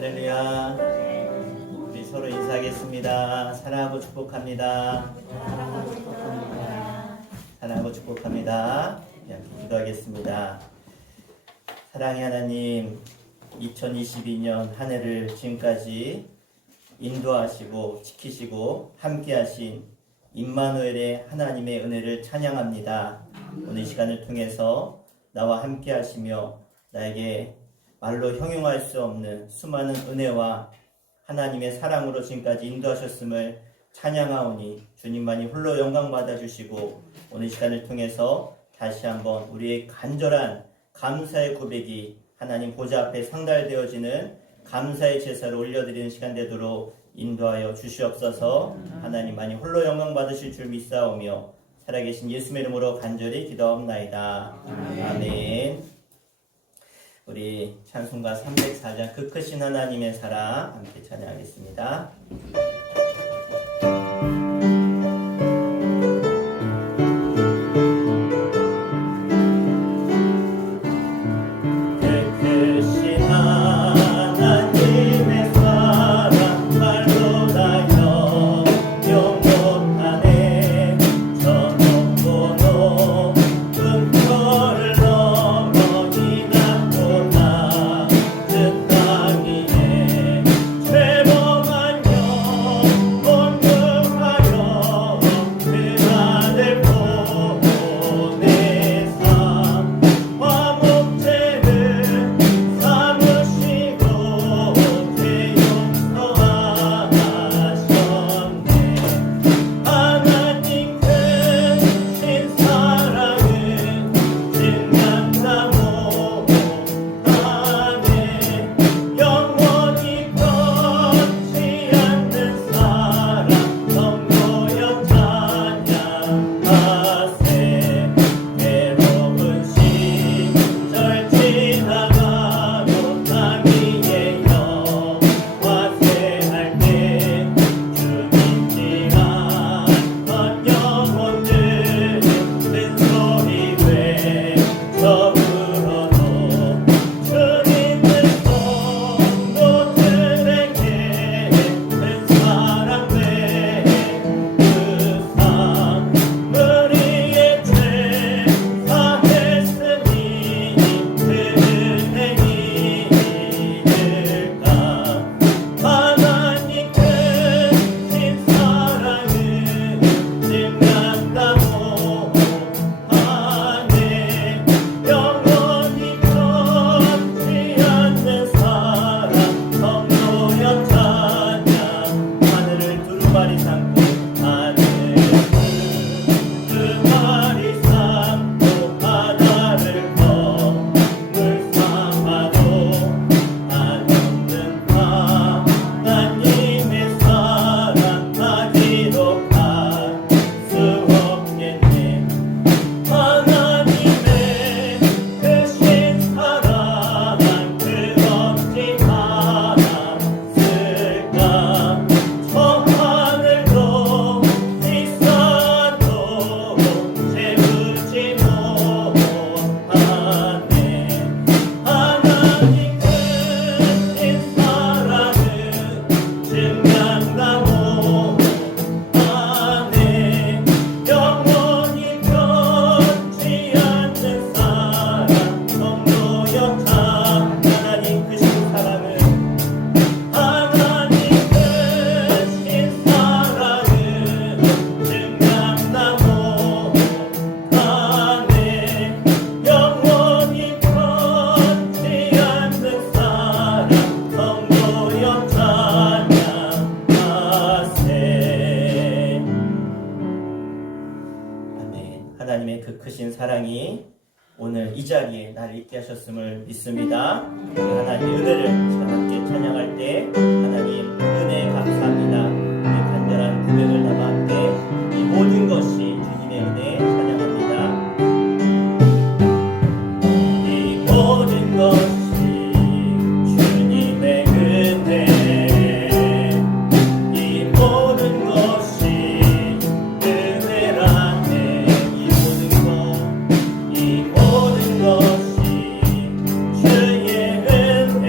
할렐루야. 우리 서로 인사하겠습니다. 사랑하고 축복합니다. 사랑하고 축복합니다. 이렇게 기도하겠습니다. 사랑의 하나님, 2022년 한 해를 지금까지 인도하시고 지키시고 함께하신 임마누엘의 하나님의 은혜를 찬양합니다. 오늘 이 시간을 통해서 나와 함께하시며 나에게 말로 형용할 수 없는 수많은 은혜와 하나님의 사랑으로 지금까지 인도하셨음을 찬양하오니 주님만이 홀로 영광 받아주시고 오늘 이 시간을 통해서 다시 한번 우리의 간절한 감사의 고백이 하나님 보좌 앞에 상달되어지는 감사의 제사를 올려드리는 시간 되도록 인도하여 주시옵소서. 하나님만이 홀로 영광 받으실 줄 믿사오며 살아계신 예수의 이름으로 간절히 기도하옵나이다. 아멘. 우리 찬송가 304장 그 크신 하나님의 사랑 함께 찬양하겠습니다. 하나님의 그 크신 사랑이 오늘 이 자리에 날 있게 하셨음을 믿습니다. 하나님의 은혜를 함께 찬양할 때 하나님 은혜에 감사합니다. 우리 간절한 고백을 담아 함께 이 모든 것이 주님의 은혜에 찬양합니다. 이 모든 것이 주님의 은혜, 이 모든 것이 은혜라네. 이 모든 것이 주의 은혜,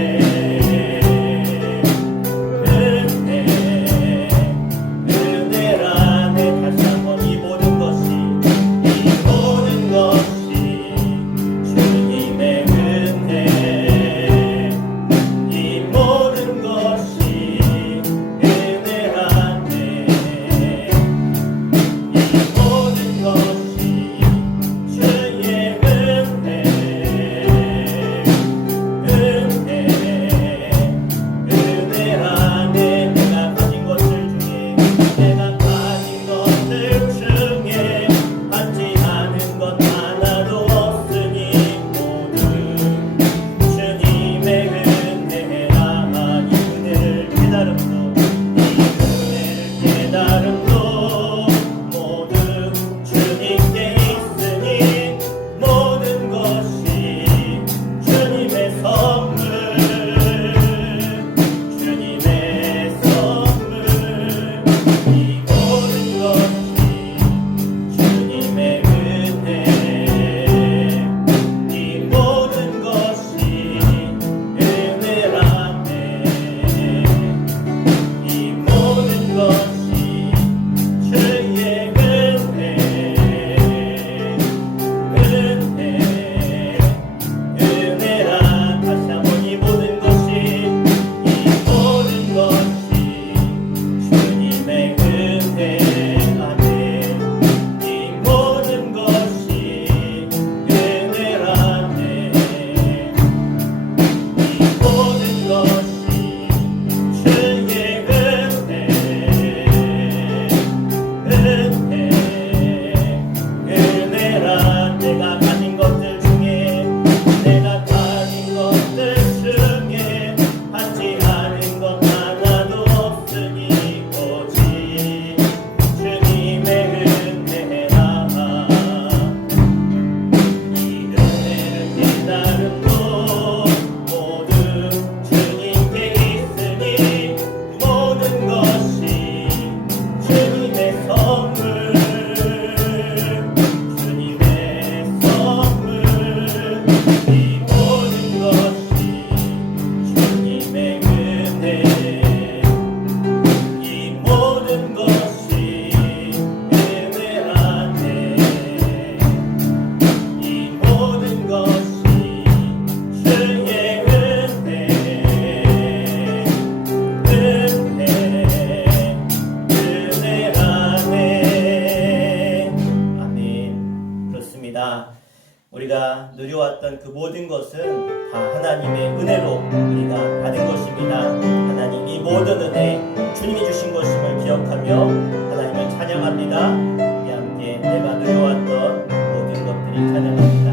누려왔던 그 모든 것은 다 하나님의 은혜로 우리가 받은 것입니다. 하나님 이 모든 은혜 주님이 주신 것임을 기억하며 하나님을 찬양합니다. 우리 함께 내가 누려왔던 모든 것들이 찬양합니다.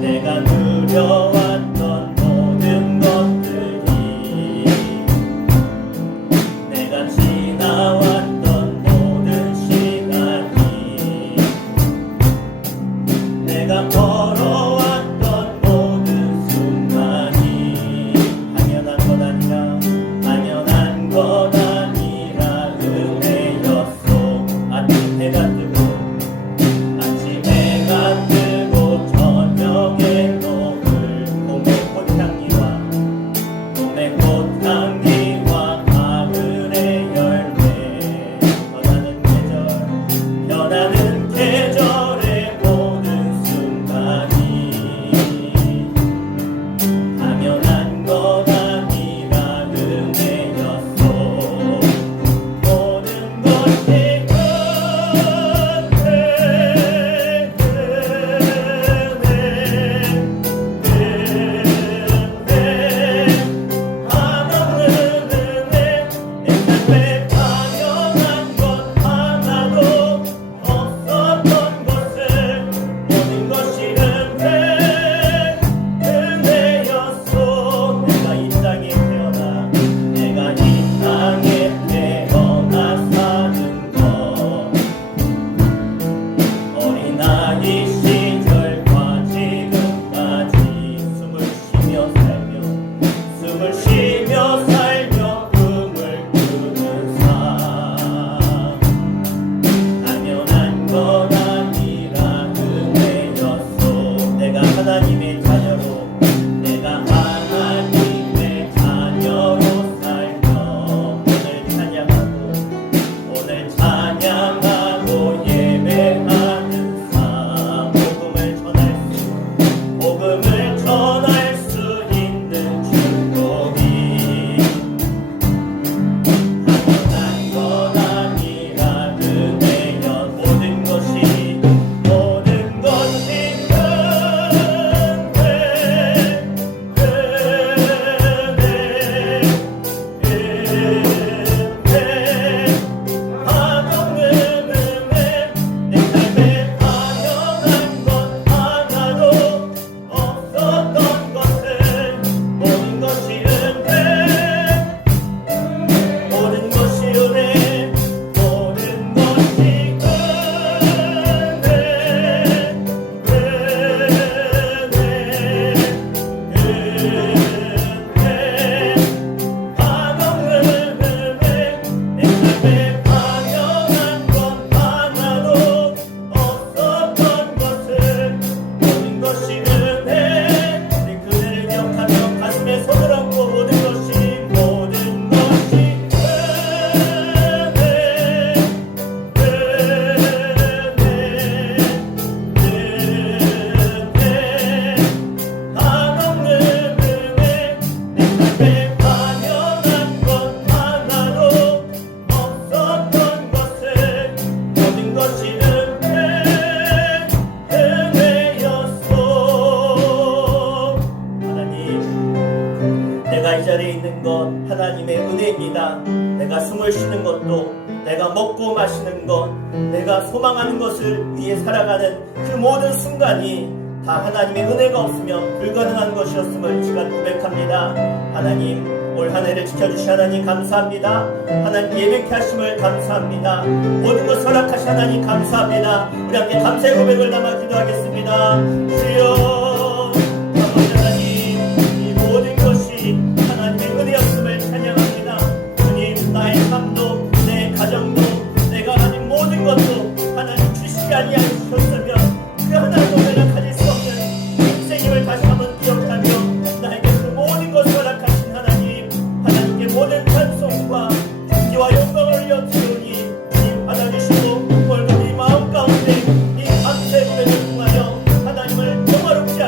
내가 누려왔던 모든 것들이 내가 지나왔던 모든 시간이 내가 걸어왔던 모든 순간이 당연한 것 아니라 당연한 것 아니라 은혜였소. 아침 해가 뜨고 아침 해가 뜨고 저녁에 노을 봄의 꽃향기와 봄의 꽃향기와 가을의 열매 변하는 계절의 모든 순간이 당연한 것 아니라 은혜였소. 모든 것이 하나님의 자녀로 내가 하나님의 자녀로 살며 오늘 찬양하고 예배하는 삶 복음을 전할 수 있는 축복이 당연한 것 아니라 은혜여. 모든 것이 내가 이 자리에 있는 것 하나님의 은혜입니다. 내가 숨을 쉬는 것도, 내가 먹고 마시는 것, 내가 소망하는 것을 위해 살아가는 그 모든 순간이 다 하나님의 은혜가 없으면 불가능한 것이었음을 시간 고백합니다. 하나님, 올 한 해를 지켜주신 하나님 감사합니다. 하나님 예배케 하심을 감사합니다. 모든 것 허락하신 하나님 감사합니다. 우리 함께 감사의 고백을 담아 기도하겠습니다. 주여, 아버지 하나님, 이 모든 것이 하나님의 은혜였음을 찬양합니다. 주님, 나의 삶도 내 가정도 내가 하는 모든 것도 하나님 주시지 아니하셨으면 그 하나님도 내가 가질 수 없는 인생임을 다시 한번 기억하며 나에게 그 모든 것을 허락하신 하나님께 모든 찬송과 존귀와 영광을 올려드리오니 주님 받아주시고 오늘도 우리 마음 가운데 이 감사의 고백을 통하여 하나님을 영화롭게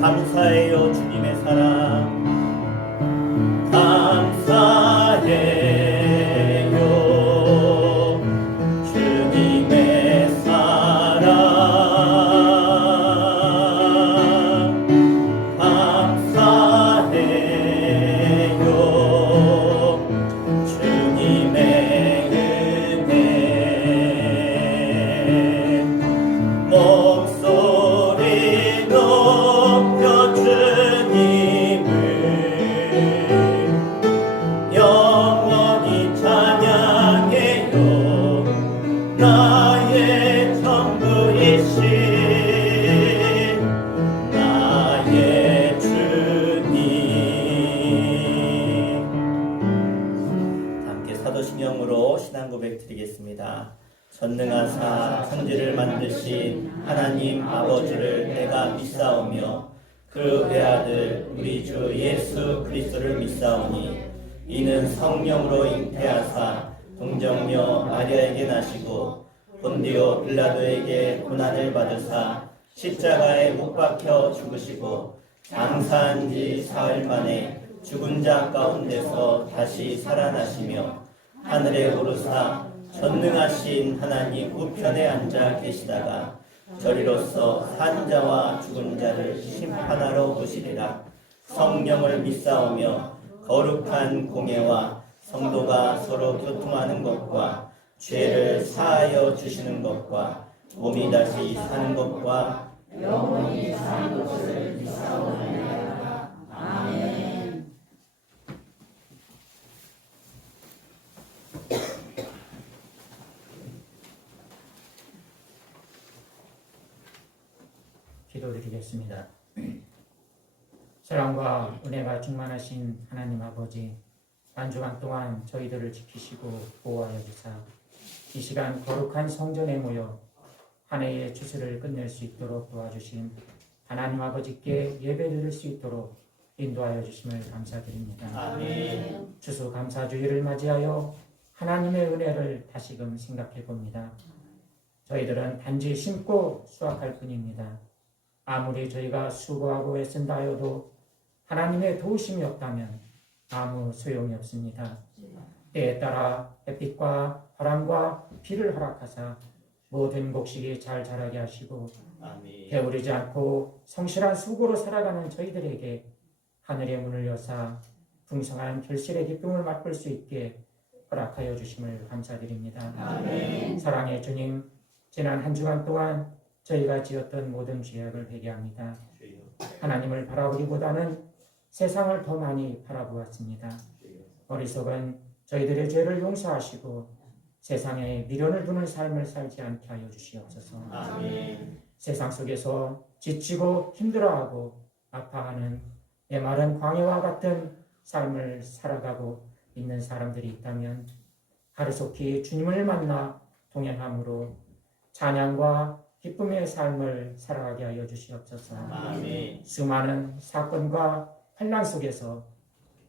감사해요. 주님의 사랑 감사해요. 주님의 사랑 감사해요. 주님의 은혜 목소리 높여 주님을 영원히 찬양해요. 나의 전부이신 나의 주님. 함께 사도신경으로 신앙 고백 드리겠습니다. 전능하사 천지를 만드신 하나님 아버지를 내가 믿사오며 그 외아들 우리 주 예수 그리스도를 믿사오니 이는 성령으로 잉태하사 동정녀 마리아에게 나시고 본디오 빌라도에게 고난을 받으사 십자가에 못 박혀 죽으시고 장사한 지 사흘 만에 죽은 자 가운데서 다시 살아나시며 하늘에 오르사 전능하신 하나님 우편에 앉아 계시다가 저리로서 산 자와 죽은 자를 심판하러 오시리라. 성령을 믿사오며 거룩한 공예와 성도가 서로 교통하는 것과 죄를 사하여 주시는 것과 몸이 다시 사는 것과 영원히 사는 것을 믿사오나이다. 아멘. 기도드리겠습니다. 사랑과 은혜가 충만하신 하나님 아버지, 한 주간 동안 저희들을 지키시고 보호하여 주사 이 시간 거룩한 성전에 모여 한 해의 추수를 끝낼 수 있도록 도와주신 하나님 아버지께 예배드릴 수 있도록 인도하여 주심을 감사드립니다. 아멘. 추수 감사주일을 맞이하여 하나님의 은혜를 다시금 생각해 봅니다. 저희들은 단지 심고 수확할 뿐입니다. 아무리 저희가 수고하고 애쓴다 하여도 하나님의 도우심이 없다면 아무 소용이 없습니다. 때에 따라 햇빛과 바람과 비를 허락하사 모든 곡식이 잘 자라게 하시고 게으르지 않고 성실한 수고로 살아가는 저희들에게 하늘의 문을 여사 풍성한 결실의 기쁨을 맛볼 수 있게 허락하여 주심을 감사드립니다. 아멘. 사랑의 주님, 지난 한 주간 동안 저희가 지었던 모든 죄악을 회개합니다. 하나님을 바라보기보다는 세상을 더 많이 바라보았습니다. 어리석은 저희들의 죄를 용서하시고 세상에 미련을 두는 삶을 살지 않게 하여 주시옵소서. 아멘. 세상 속에서 지치고 힘들어하고 아파하는 메마른 광야와 같은 삶을 살아가고 있는 사람들이 있다면 하루속히 주님을 만나 동행함으로 찬양과 기쁨의 삶을 살아가게 하여 주시옵소서. 아멘. 수많은 사건과 환난 속에서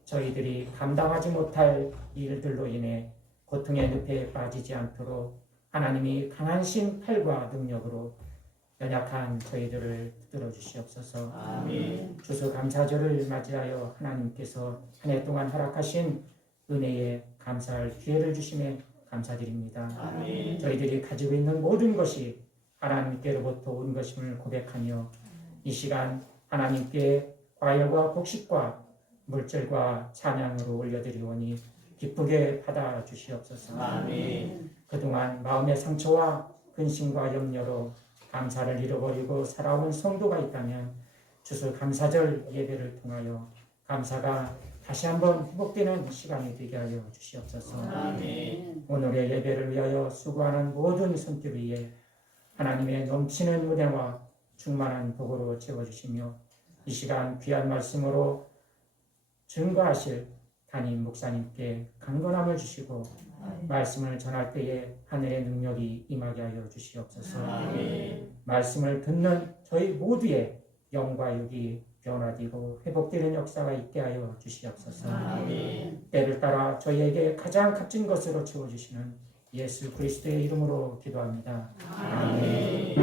저희들이 감당하지 못할 일들로 인해 고통의 늪에 빠지지 않도록 하나님이 강하신 팔과 능력으로 연약한 저희들을 붙들어 주시옵소서. 아멘. 추수감사절을 맞이하여 하나님께서 한 해 동안 허락하신 은혜에 감사할 기회를 주심에 감사드립니다. 아멘. 저희들이 가지고 있는 모든 것이 하나님께로부터 온 것임을 고백하며 이 시간 하나님께 과일과 곡식과 물질과 찬양으로 올려드리오니 기쁘게 받아주시옵소서. 아멘. 그동안 마음의 상처와 근심과 염려로 감사를 잃어버리고 살아온 성도가 있다면 추수감사절 예배를 통하여 감사가 다시 한번 회복되는 시간이 되게 하여 주시옵소서. 아멘. 오늘의 예배를 위하여 수고하는 모든 손길 위에 하나님의 넘치는 은혜와 충만한 복으로 채워주시며 이 시간 귀한 말씀으로 증거하실 담임 목사님께 강건함을 주시고 말씀을 전할 때에 하늘의 능력이 임하게 하여 주시옵소서. 아멘. 말씀을 듣는 저희 모두의 영과 육이 변화되고 회복되는 역사가 있게 하여 주시옵소서. 아멘. 때를 따라 저희에게 가장 값진 것으로 채워주시는 예수 그리스도의 이름으로 기도합니다. 아멘.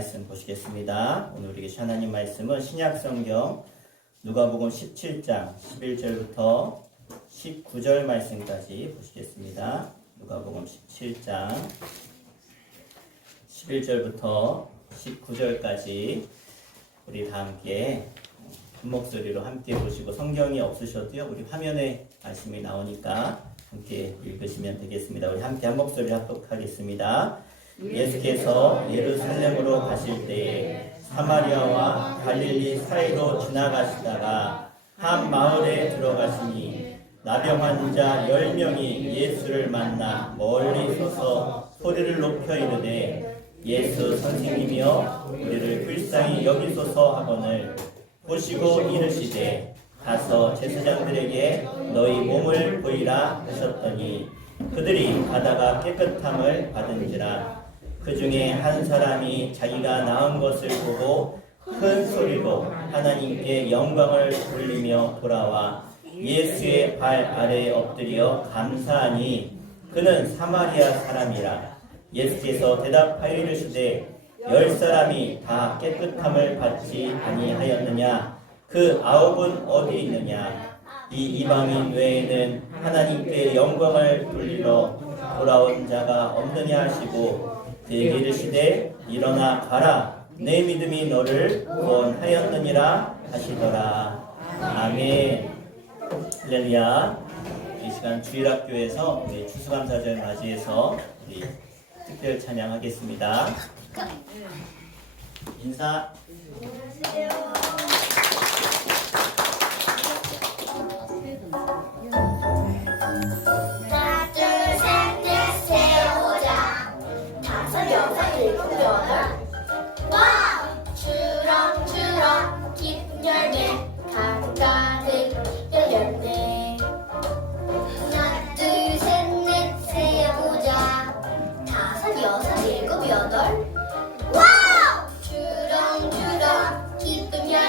말씀 보시겠습니다. 오늘 우리 계신 하나님 말씀은 신약성경 누가복음 17장 11절부터 19절 말씀까지 보시겠습니다. 누가복음 17장 11절부터 19절까지 우리 다 함께 큰 목소리로 함께 보시고, 성경이 없으셔도요 우리 화면에 말씀이 나오니까 함께 읽으시면 되겠습니다. 우리 함께 한 목소리 합독하겠습니다. 예수께서 예루살렘으로 가실 때에 사마리아와 갈릴리 사이로 지나가시다가 한 마을에 들어가시니 나병 환자 10명이 예수를 만나 멀리 서서 소리를 높여 이르되 예수 선생님이여 우리를 불쌍히 여기소서 하거늘 보시고 이르시되 가서 제사장들에게 너희 몸을 보이라 하셨더니 그들이 가다가 깨끗함을 받은지라. 그 중에 한 사람이 자기가 나은 것을 보고 큰 소리로 하나님께 영광을 돌리며 돌아와 예수의 발 아래에 엎드려 감사하니 그는 사마리아 사람이라. 예수께서 대답하여 이르시되 10사람이 다 깨끗함을 받지 아니하였느냐? 그 9은 어디 있느냐? 이 이방인 외에는 하나님께 영광을 돌리러 돌아온 자가 없느냐 하시고 그에게 이르시되 일어나 가라, 내 믿음이 너를 구원하였느니라 하시더라. 아멘. 할렐루야. 이 시간 주일학교에서 우리 추수감사절 맞이해서 우리 특별 찬양하겠습니다. 인사. 하나, 둘, 셋, 넷, 세어보자. 다섯, 여섯, 일곱, 여덟. 와우! 주렁주렁 깊은 열매 가득가득 열렸네. 하나, 둘, 셋, 넷, 세어보자. 다섯, 여섯, 일곱, 여덟. 와우! 주렁주렁 깊은 열매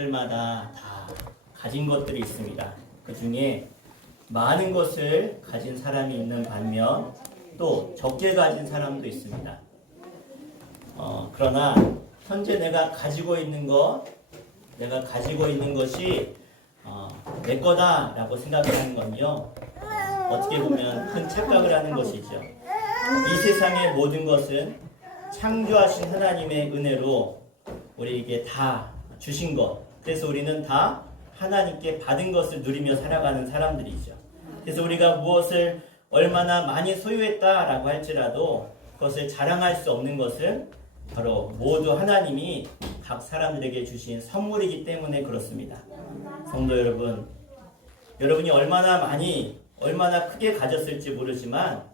사람들마다 다 가진 것들이 있습니다. 그 중에 많은 것을 가진 사람이 있는 반면 또 적게 가진 사람도 있습니다. 그러나 현재 내가 가지고 있는 것이 내 거다라고 생각하는 건요, 어떻게 보면 큰 착각을 하는 것이죠. 이 세상의 모든 것은 창조하신 하나님의 은혜로 우리에게 다 주신 것, 그래서 우리는 다 하나님께 받은 것을 누리며 살아가는 사람들이죠. 그래서 우리가 무엇을 얼마나 많이 소유했다라고 할지라도 그것을 자랑할 수 없는 것은 바로 모두 하나님이 각 사람들에게 주신 선물이기 때문에 그렇습니다. 성도 여러분, 여러분이 얼마나 크게 가졌을지 모르지만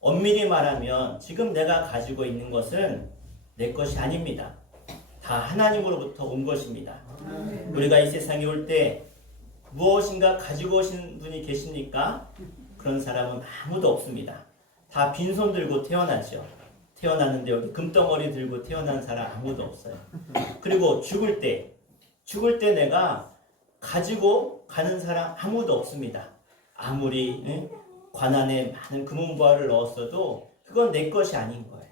엄밀히 말하면 지금 내가 가지고 있는 것은 내 것이 아닙니다. 다 하나님으로부터 온 것입니다. 우리가 이 세상에 올 때 무엇인가 가지고 오신 분이 계십니까? 그런 사람은 아무도 없습니다. 다 빈손 들고 태어나죠. 태어났는데 여기 금덩어리 들고 태어난 사람 아무도 없어요. 그리고 죽을 때 내가 가지고 가는 사람 아무도 없습니다. 아무리 관안에 많은 금은보화를 넣었어도 그건 내 것이 아닌 거예요.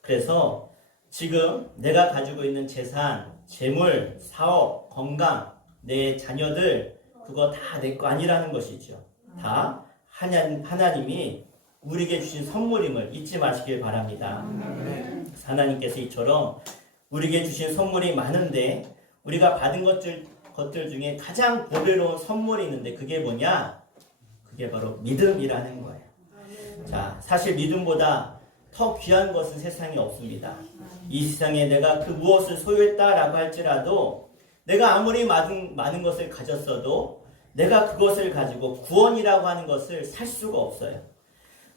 그래서 지금 내가 가지고 있는 재산, 재물, 사업, 건강, 내 자녀들, 그거 다 내 거 아니라는 것이죠. 다 하나님이 우리에게 주신 선물임을 잊지 마시길 바랍니다. 하나님께서 이처럼 우리에게 주신 선물이 많은데 우리가 받은 것들 중에 가장 보배로운 선물이 있는데 그게 뭐냐? 그게 바로 믿음이라는 거예요. 자, 사실 믿음보다 더 귀한 것은 세상에 없습니다. 이 세상에 내가 그 무엇을 소유했다라고 할지라도 내가 아무리 많은 것을 가졌어도 내가 그것을 가지고 구원이라고 하는 것을 살 수가 없어요.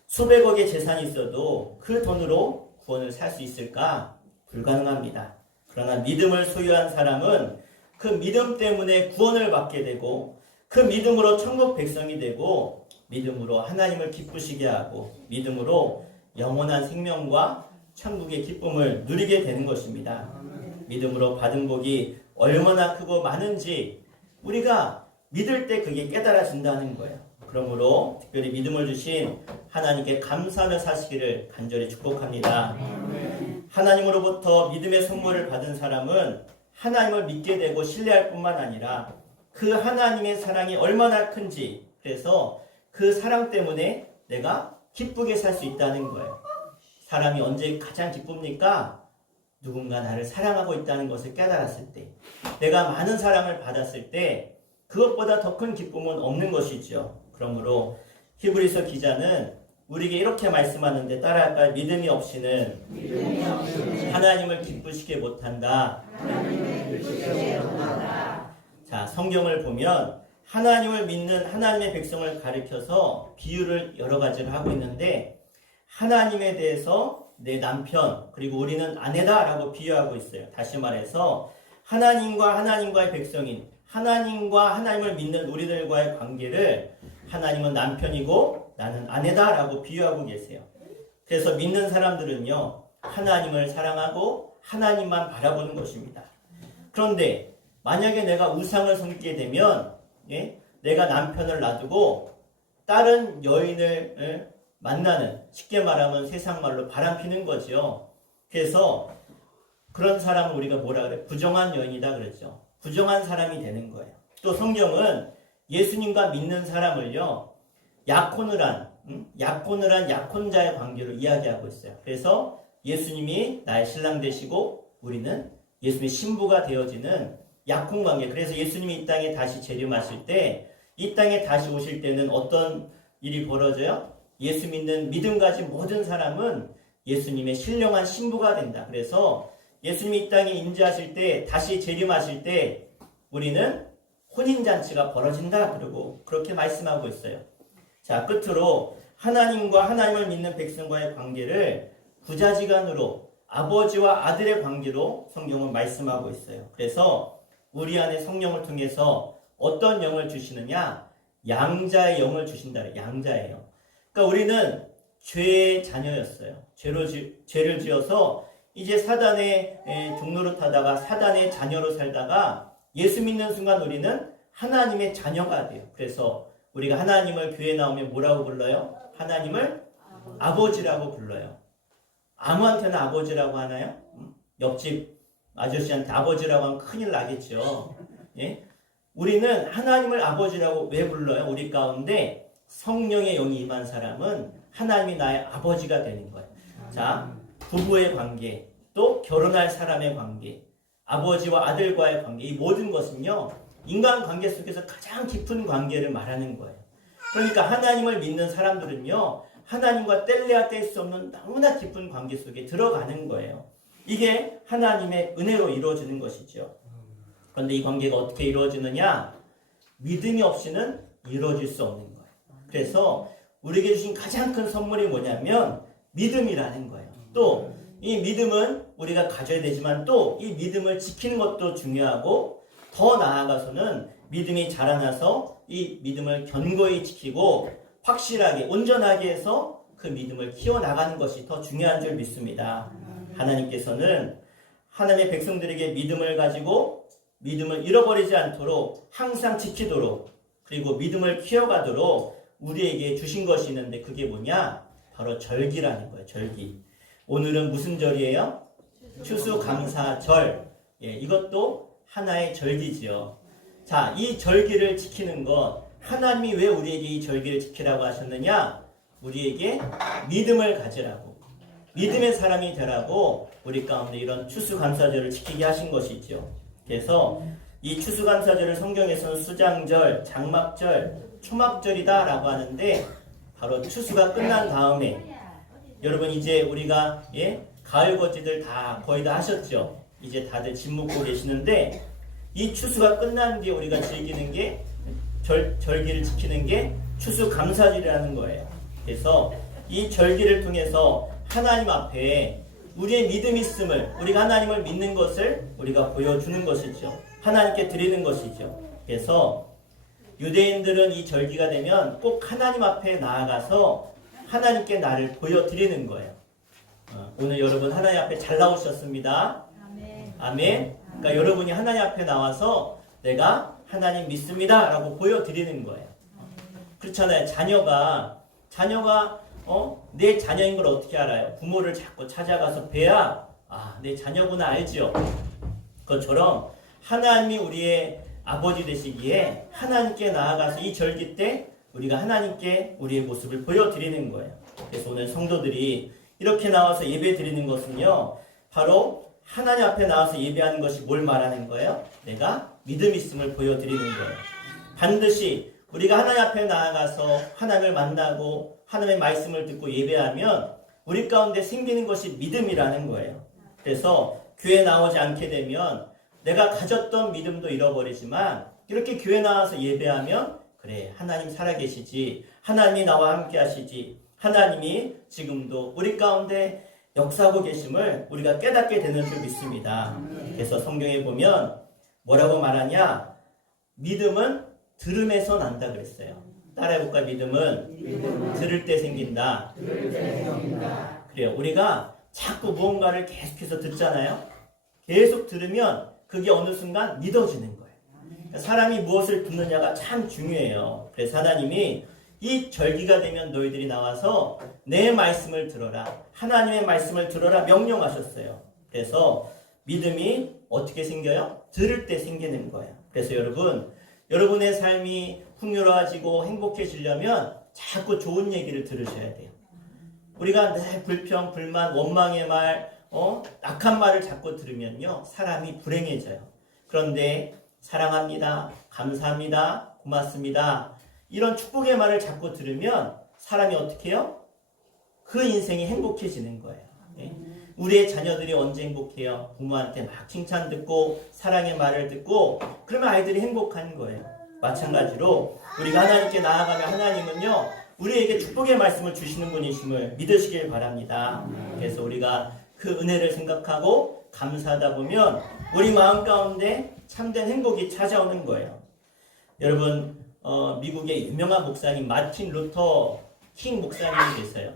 수백억의 재산이 있어도 그 돈으로 구원을 살 수 있을까? 불가능합니다. 그러나 믿음을 소유한 사람은 그 믿음 때문에 구원을 받게 되고 그 믿음으로 천국 백성이 되고 믿음으로 하나님을 기쁘시게 하고 믿음으로 영원한 생명과 천국의 기쁨을 누리게 되는 것입니다. 믿음으로 받은 복이 얼마나 크고 많은지 우리가 믿을 때 그게 깨달아진다는 거예요. 그러므로 특별히 믿음을 주신 하나님께 감사하며 사시기를 간절히 축복합니다. 하나님으로부터 믿음의 선물을 받은 사람은 하나님을 믿게 되고 신뢰할 뿐만 아니라 그 하나님의 사랑이 얼마나 큰지, 그래서 그 사랑 때문에 내가 기쁘게 살 수 있다는 거예요. 사람이 언제 가장 기쁩니까? 누군가 나를 사랑하고 있다는 것을 깨달았을 때, 내가 많은 사랑을 받았을 때 그것보다 더 큰 기쁨은 없는 것이죠. 그러므로 히브리서 기자는 우리에게 이렇게 말씀하는데 따라할까요? 믿음이 없이는 하나님을 기쁘시게 못한다. 자, 성경을 보면 하나님을 믿는 하나님의 백성을 가리켜서 비유를 여러 가지를 하고 있는데 하나님에 대해서 내 남편 그리고 우리는 아내다라고 비유하고 있어요. 다시 말해서 하나님과 하나님과의 백성인 하나님과 하나님을 믿는 우리들과의 관계를 하나님은 남편이고 나는 아내다라고 비유하고 계세요. 그래서 믿는 사람들은요 하나님을 사랑하고 하나님만 바라보는 것입니다. 그런데 만약에 내가 우상을 섬기게 되면 내가 남편을 놔두고 다른 여인을 만나는, 쉽게 말하면 세상 말로 바람피는 거죠. 그래서 그런 사람을 우리가 뭐라 그래? 부정한 여인이다 그랬죠. 부정한 사람이 되는 거예요. 또 성경은 예수님과 믿는 사람을요 약혼을 한 약혼자의 관계로 이야기하고 있어요. 그래서 예수님이 나의 신랑 되시고 우리는 예수님의 신부가 되어지는 약혼 관계. 그래서 예수님이 이 땅에 다시 재림하실 때, 이 땅에 다시 오실 때는 어떤 일이 벌어져요? 예수 믿는 믿음 가진 모든 사람은 예수님의 신령한 신부가 된다. 그래서 예수님이 이 땅에 임재하실 때, 다시 재림하실 때 우리는 혼인잔치가 벌어진다. 그리고 그렇게 말씀하고 있어요. 자, 끝으로 하나님과 하나님을 믿는 백성과의 관계를 부자지간으로 아버지와 아들의 관계로 성경은 말씀하고 있어요. 그래서 우리 안에 성령을 통해서 어떤 영을 주시느냐? 양자의 영을 주신다. 양자예요. 그러니까 우리는 죄의 자녀였어요. 죄를 지어서 이제 사단의 종로로 타다가 사단의 자녀로 살다가 예수 믿는 순간 우리는 하나님의 자녀가 돼요. 그래서 우리가 하나님을 교회에 나오면 뭐라고 불러요? 하나님을 아버지라고 불러요. 아무한테나 아버지라고 하나요? 옆집 아저씨한테 아버지라고 하면 큰일 나겠죠. 예? 우리는 하나님을 아버지라고 왜 불러요? 우리 가운데 성령의 영이 임한 사람은 하나님이 나의 아버지가 되는 거예요. 자, 부부의 관계, 또 결혼할 사람의 관계, 아버지와 아들과의 관계, 이 모든 것은요, 인간관계 속에서 가장 깊은 관계를 말하는 거예요. 그러니까 하나님을 믿는 사람들은요, 하나님과 뗄래야 뗄 수 없는 너무나 깊은 관계 속에 들어가는 거예요. 이게 하나님의 은혜로 이루어지는 것이죠. 그런데 이 관계가 어떻게 이루어지느냐? 믿음이 없이는 이루어질 수 없는 거예요. 그래서 우리에게 주신 가장 큰 선물이 뭐냐면 믿음이라는 거예요. 또 이 믿음은 우리가 가져야 되지만 또 이 믿음을 지키는 것도 중요하고, 더 나아가서는 믿음이 자라나서 이 믿음을 견고히 지키고 확실하게 온전하게 해서 그 믿음을 키워나가는 것이 더 중요한 줄 믿습니다. 하나님께서는 하나님의 백성들에게 믿음을 가지고 믿음을 잃어버리지 않도록 항상 지키도록, 그리고 믿음을 키워가도록 우리에게 주신 것이 있는데, 그게 뭐냐? 바로 절기라는 거예요. 절기. 오늘은 무슨 절이에요? 추수감사절. 예, 이것도 하나의 절기지요. 자, 이 절기를 지키는 것, 하나님이 왜 우리에게 이 절기를 지키라고 하셨느냐? 우리에게 믿음을 가지라고, 믿음의 사람이 되라고 우리 가운데 이런 추수감사절을 지키게 하신 것이죠. 그래서 이 추수감사절을 성경에서는 수장절, 장막절, 초막절이다 라고 하는데, 바로 추수가 끝난 다음에, 여러분 이제 우리가 가을 거지들 다 거의 다 하셨죠. 이제 다들 짐 묶고 계시는데, 이 추수가 끝난 뒤에 우리가 즐기는 게 절기를 지키는 게 추수감사절이라는 거예요. 그래서 이 절기를 통해서 하나님 앞에 우리의 믿음이 있음을, 우리가 하나님을 믿는 것을 우리가 보여주는 것이죠. 하나님께 드리는 것이죠. 그래서 유대인들은 이 절기가 되면 꼭 하나님 앞에 나아가서 하나님께 나를 보여드리는 거예요. 오늘 여러분 하나님 앞에 잘 나오셨습니다. 아멘. 그러니까 여러분이 하나님 앞에 나와서 내가 하나님 믿습니다 라고 보여드리는 거예요. 그렇잖아요. 자녀가 내 자녀인 걸 어떻게 알아요? 부모를 자꾸 찾아가서 뵈야 내 자녀구나 알지요. 그것처럼 하나님이 우리의 아버지 되시기에 하나님께 나아가서 이 절기 때 우리가 하나님께 우리의 모습을 보여드리는 거예요. 그래서 오늘 성도들이 이렇게 나와서 예배 드리는 것은요, 바로 하나님 앞에 나와서 예배하는 것이 뭘 말하는 거예요? 내가 믿음 있음을 보여드리는 거예요. 반드시 우리가 하나님 앞에 나아가서 하나님을 만나고 하나님의 말씀을 듣고 예배하면 우리 가운데 생기는 것이 믿음이라는 거예요. 그래서 교회 나오지 않게 되면 내가 가졌던 믿음도 잃어버리지만, 이렇게 교회 나와서 예배하면 그래, 하나님 살아계시지, 하나님이 나와 함께 하시지, 하나님이 지금도 우리 가운데 역사하고 계심을 우리가 깨닫게 되는 줄 믿습니다. 그래서 성경에 보면 뭐라고 말하냐? 믿음은 들음에서 난다 그랬어요. 따라해볼까? 믿음은 들을 때 생긴다. 그래요. 우리가 자꾸 무언가를 계속해서 듣잖아요. 계속 들으면 그게 어느 순간 믿어지는 거예요. 사람이 무엇을 듣느냐가 참 중요해요. 그래서 하나님이 이 절기가 되면 너희들이 나와서 내 말씀을 들어라, 하나님의 말씀을 들어라 명령하셨어요. 그래서 믿음이 어떻게 생겨요? 들을 때 생기는 거예요. 그래서 여러분의 삶이 풍요로워지고 행복해지려면 자꾸 좋은 얘기를 들으셔야 돼요. 우리가 내 불평, 불만, 원망의 말, 악한 말을 자꾸 들으면요, 사람이 불행해져요. 그런데 사랑합니다, 감사합니다, 고맙습니다, 이런 축복의 말을 자꾸 들으면 사람이 어떻게 해요? 그 인생이 행복해지는 거예요. 우리의 자녀들이 언제 행복해요? 부모한테 막 칭찬 듣고 사랑의 말을 듣고, 그러면 아이들이 행복한 거예요. 마찬가지로 우리가 하나님께 나아가면 하나님은요, 우리에게 축복의 말씀을 주시는 분이심을 믿으시길 바랍니다. 그래서 우리가 그 은혜를 생각하고 감사하다 보면 우리 마음 가운데 참된 행복이 찾아오는 거예요. 여러분, 미국의 유명한 목사님 마틴 루터 킹 목사님이 계세요.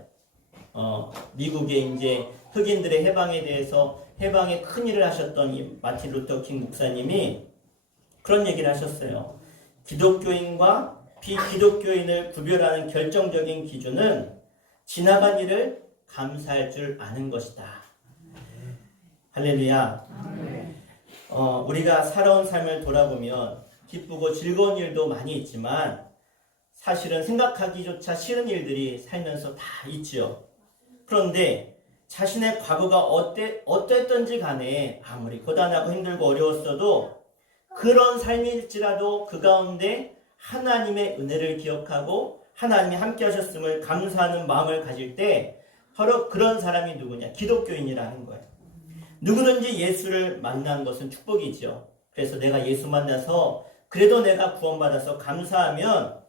미국의 이제 흑인들의 해방에 대해서 해방에 큰 일을 하셨던 이 마틴 루터 킹 목사님이 그런 얘기를 하셨어요. 기독교인과 비기독교인을 구별하는 결정적인 기준은 지나간 일을 감사할 줄 아는 것이다. 할렐루야. 우리가 살아온 삶을 돌아보면 기쁘고 즐거운 일도 많이 있지만 사실은 생각하기조차 싫은 일들이 살면서 다 있지요. 그런데 자신의 과거가 어땠던지 간에 아무리 고단하고 힘들고 어려웠어도 그런 삶일지라도 그 가운데 하나님의 은혜를 기억하고 하나님이 함께 하셨음을 감사하는 마음을 가질 때 바로 그런 사람이 누구냐? 기독교인이라는 거예요. 누구든지 예수를 만난 것은 축복이죠. 그래서 내가 예수 만나서 그래도 내가 구원받아서 감사하면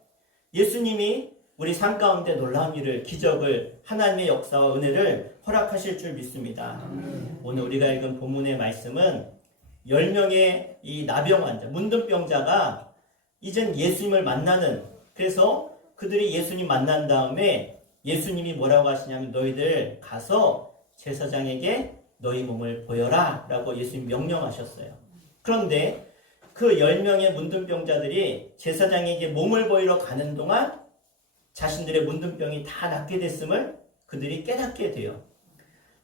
예수님이 우리 삶 가운데 놀라운 일을, 기적을, 하나님의 역사와 은혜를 허락하실 줄 믿습니다. 오늘 우리가 읽은 본문의 말씀은 10명의 이 나병 환자, 문둥병자가 이젠 예수님을 만나는, 그래서 그들이 예수님 만난 다음에 예수님이 뭐라고 하시냐면 너희들 가서 제사장에게 너희 몸을 보여라 라고 예수님 명령하셨어요. 그런데 그 10명의 문둥병자들이 제사장에게 몸을 보이러 가는 동안 자신들의 문둥병이 다 낫게 됐음을 그들이 깨닫게 돼요.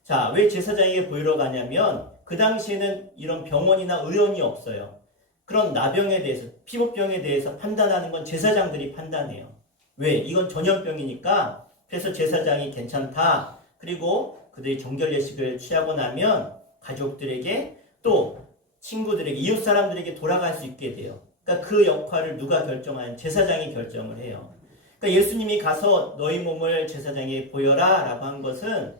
자, 왜 제사장에게 보이러 가냐면 그 당시에는 이런 병원이나 의원이 없어요. 그런 나병에 대해서, 피부병에 대해서 판단하는 건 제사장들이 판단해요. 왜? 이건 전염병이니까. 그래서 제사장이 괜찮다. 그리고 그들이 정결 예식을 취하고 나면 가족들에게 또 친구들에게, 이웃 사람들에게 돌아갈 수 있게 돼요. 그러니까 그 역할을 누가 결정하는? 제사장이 결정을 해요. 그러니까 예수님이 가서 너희 몸을 제사장에 보여라 라고 한 것은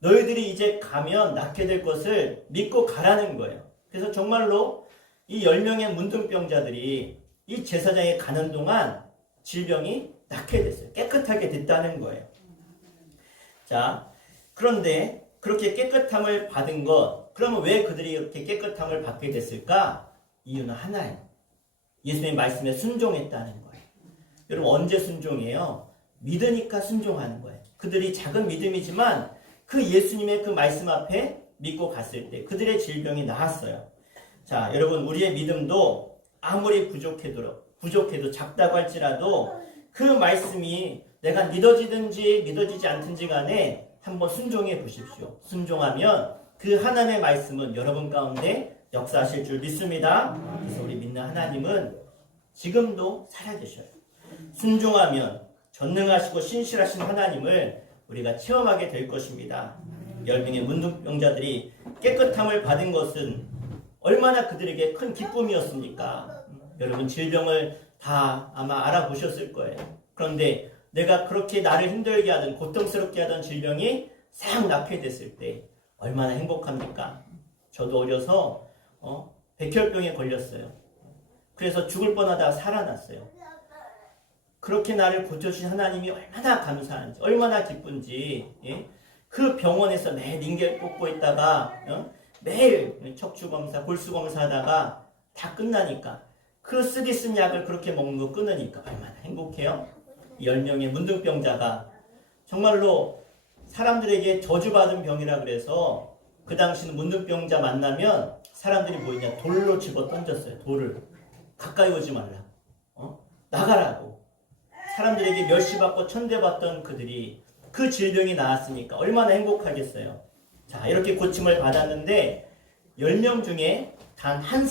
너희들이 이제 가면 낫게 될 것을 믿고 가라는 거예요. 그래서 정말로 이 10명의 문둥병자들이 이 제사장에 가는 동안 질병이 낫게 됐어요. 깨끗하게 됐다는 거예요. 자, 그런데 그렇게 깨끗함을 받은 것, 그러면 왜 그들이 이렇게 깨끗함을 받게 됐을까? 이유는 하나예요. 예수님의 말씀에 순종했다는 거예요. 여러분, 언제 순종해요? 믿으니까 순종하는 거예요. 그들이 작은 믿음이지만 그 예수님의 그 말씀 앞에 믿고 갔을 때 그들의 질병이 나았어요. 자, 여러분, 우리의 믿음도 아무리 부족해도 작다고 할지라도 그 말씀이 내가 믿어지든지 믿어지지 않든지 간에 한번 순종해 보십시오. 순종하면 그 하나님의 말씀은 여러분 가운데 역사하실 줄 믿습니다. 그래서 우리 믿는 하나님은 지금도 살아계셔요. 순종하면 전능하시고 신실하신 하나님을 우리가 체험하게 될 것입니다. 10명의 문둥병자들이 깨끗함을 받은 것은 얼마나 그들에게 큰 기쁨이었습니까? 여러분, 질병을 다 아마 알아보셨을 거예요. 그런데 내가 그렇게 나를 힘들게 하던, 고통스럽게 하던 질병이 싹 낫게 됐을 때 얼마나 행복합니까? 저도 어려서 백혈병에 걸렸어요. 그래서 죽을 뻔하다가 살아났어요. 그렇게 나를 고쳐주신 하나님이 얼마나 감사한지, 얼마나 기쁜지, 예? 그 병원에서 매일 링겔 꽂고 있다가 매일 척추검사, 골수검사 하다가 다 끝나니까 그 쓰디 쓴 약을 그렇게 먹는 거 끊으니까 얼마나 행복해요? 10명의 문둥병자가 정말로 사람들에게 저주받은 병이라 그래서 그 당시는 문둥병자 만나면 사람들이 뭐 있냐, 돌로 집어 던졌어요. 돌을. 가까이 오지 말라. 나가라고. 사람들에게 멸시받고 천대받던 그들이 그 질병이 나았으니까 얼마나 행복하겠어요. 자, 이렇게 고침을 받았는데 10명 중에 단 한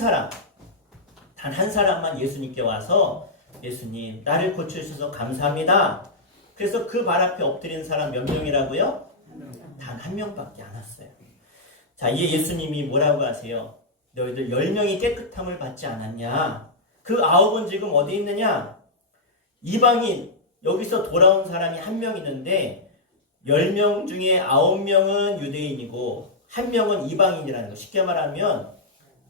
사람만 예수님께 와서 예수님, 나를 고쳐주셔서 감사합니다. 그래서 그 발 앞에 엎드린 사람 몇 명이라고요? 단 한 명밖에 안 왔어요. 자, 이에 예수님이 뭐라고 하세요? 너희들 10명이 깨끗함을 받지 않았냐? 그 9은 지금 어디 있느냐? 이방인, 여기서 돌아온 사람이 1명 있는데 10명 중에 9명은 유대인이고 1명은 이방인이라는 거. 쉽게 말하면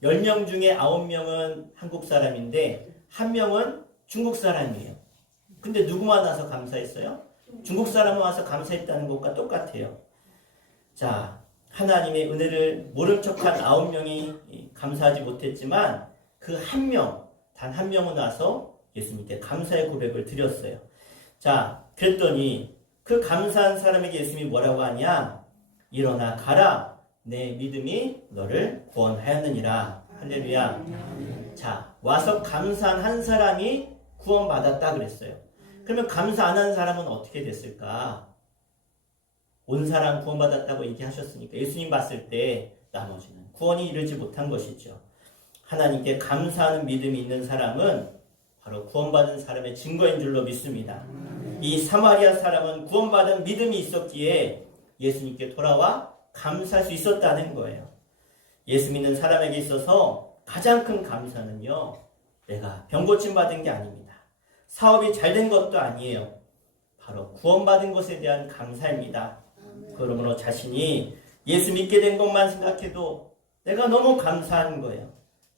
10명 중에 9명은 한국 사람인데 1명은 중국 사람이에요. 근데 누구만 와서 감사했어요? 중국 사람만 와서 감사했다는 것과 똑같아요. 자, 하나님의 은혜를 모른 척한 9명이 감사하지 못했지만 그 1명, 단 1명은 와서 예수님께 감사의 고백을 드렸어요. 자, 그랬더니 그 감사한 사람에게 예수님이 뭐라고 하냐? 일어나 가라. 내 믿음이 너를 구원하였느니라. 할렐루야. 자, 와서 감사한 한 사람이 구원받았다 그랬어요. 그러면 감사 안 한 사람은 어떻게 됐을까? 온 사람 구원받았다고 얘기하셨으니까 예수님 봤을 때 나머지는 구원이 이르지 못한 것이죠. 하나님께 감사하는 믿음이 있는 사람은 바로 구원받은 사람의 증거인 줄로 믿습니다. 이 사마리아 사람은 구원받은 믿음이 있었기에 예수님께 돌아와 감사할 수 있었다는 거예요. 예수 믿는 사람에게 있어서 가장 큰 감사는요, 내가 병 고침 받은 게 아닙니다. 사업이 잘 된 것도 아니에요. 바로 구원받은 것에 대한 감사입니다. 그러므로 자신이 예수 믿게 된 것만 생각해도 내가 너무 감사한 거예요.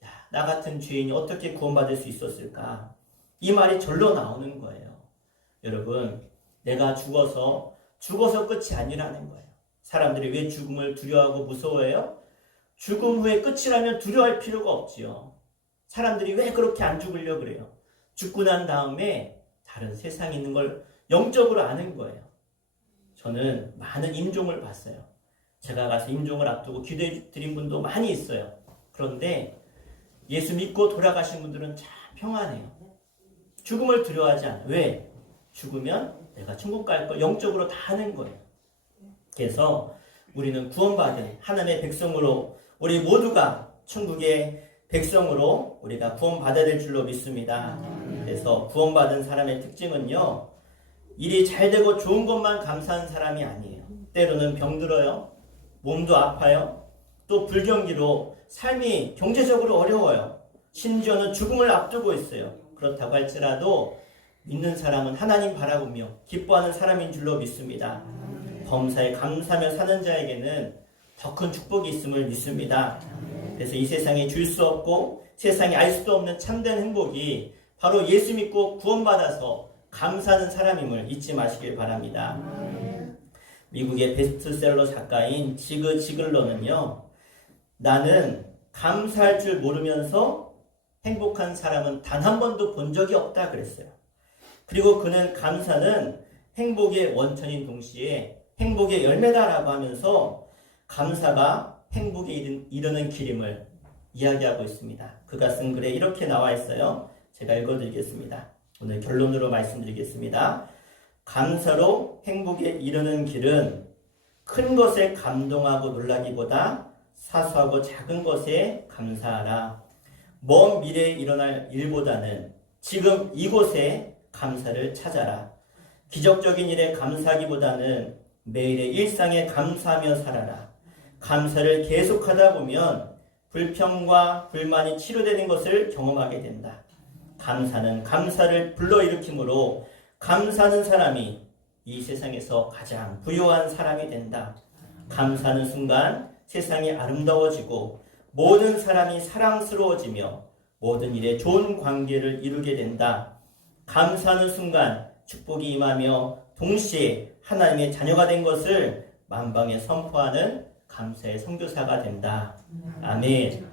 야, 나 같은 죄인이 어떻게 구원받을 수 있었을까? 이 말이 절로 나오는 거예요. 여러분, 내가 죽어서 끝이 아니라는 거예요. 사람들이 왜 죽음을 두려워하고 무서워해요? 죽음 후에 끝이라면 두려워할 필요가 없지요. 사람들이 왜 그렇게 안 죽으려고 그래요? 죽고 난 다음에 다른 세상에 있는 걸 영적으로 아는 거예요. 저는 많은 임종을 봤어요. 제가 가서 임종을 앞두고 기도해 드린 분도 많이 있어요. 그런데 예수 믿고 돌아가신 분들은 참 평안해요. 죽음을 두려워하지 않아요. 왜? 죽으면 내가 천국 갈 걸 영적으로 다 아는 거예요. 그래서 우리는 구원받은 하나님의 백성으로 우리 모두가 천국의 백성으로 우리가 구원받아야 될 줄로 믿습니다. 그래서 구원받은 사람의 특징은요, 일이 잘 되고 좋은 것만 감사한 사람이 아니에요. 때로는 병들어요. 몸도 아파요. 또 불경기로 삶이 경제적으로 어려워요. 심지어는 죽음을 앞두고 있어요. 그렇다고 할지라도 믿는 사람은 하나님 바라보며 기뻐하는 사람인 줄로 믿습니다. 범사에 감사하며 사는 자에게는 더 큰 축복이 있음을 믿습니다. 그래서 이 세상에 줄 수 없고 세상에 알 수도 없는 참된 행복이 바로 예수 믿고 구원받아서 감사하는 사람임을 잊지 마시길 바랍니다. 미국의 베스트셀러 작가인 지그 지글러는요, 나는 감사할 줄 모르면서 행복한 사람은 단 한 번도 본 적이 없다 그랬어요. 그리고 그는 감사는 행복의 원천인 동시에 행복의 열매다라고 하면서 감사가 행복에 이르는 길임을 이야기하고 있습니다. 그가 쓴 글에 이렇게 나와 있어요. 제가 읽어드리겠습니다. 오늘 결론으로 말씀드리겠습니다. 감사로 행복에 이르는 길은 큰 것에 감동하고 놀라기보다 사소하고 작은 것에 감사하라. 먼 미래에 일어날 일보다는 지금 이곳에 감사를 찾아라. 기적적인 일에 감사하기보다는 매일의 일상에 감사하며 살아라. 감사를 계속하다 보면 불평과 불만이 치료되는 것을 경험하게 된다. 감사는 감사를 불러일으키므로 감사하는 사람이 이 세상에서 가장 부유한 사람이 된다. 감사하는 순간 세상이 아름다워지고 모든 사람이 사랑스러워지며 모든 일에 좋은 관계를 이루게 된다. 감사하는 순간 축복이 임하며 동시에 하나님의 자녀가 된 것을 만방에 선포하는 감사의 선교사가 된다. 아멘.